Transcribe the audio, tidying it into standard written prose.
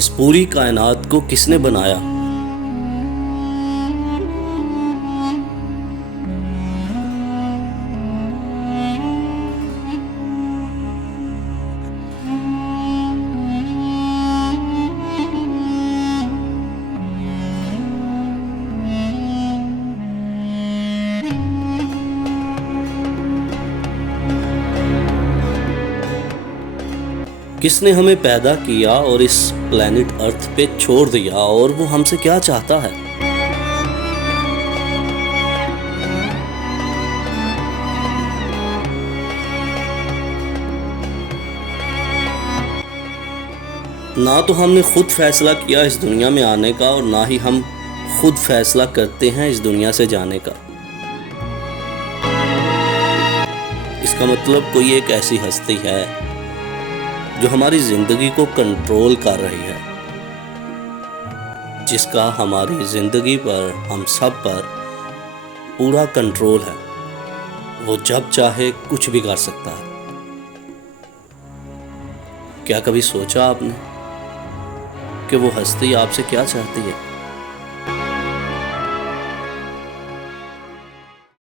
इस पूरी कायनात को किसने बनाया? किसने हमें पैदा किया और इस प्लेनेट अर्थ पे छोड़ दिया, और वो हमसे क्या चाहता है? ना तो हमने खुद फैसला किया इस दुनिया में आने का, और ना ही हम खुद फैसला करते हैं इस दुनिया से जाने का। इसका मतलब कोई एक ऐसी हस्ती है जो हमारी जिंदगी को कंट्रोल कर रही है, जिसका हमारी जिंदगी पर, हम सब पर पूरा कंट्रोल है। वो जब चाहे कुछ भी कर सकता है। क्या कभी सोचा आपने कि वो हस्ती आपसे क्या चाहती है?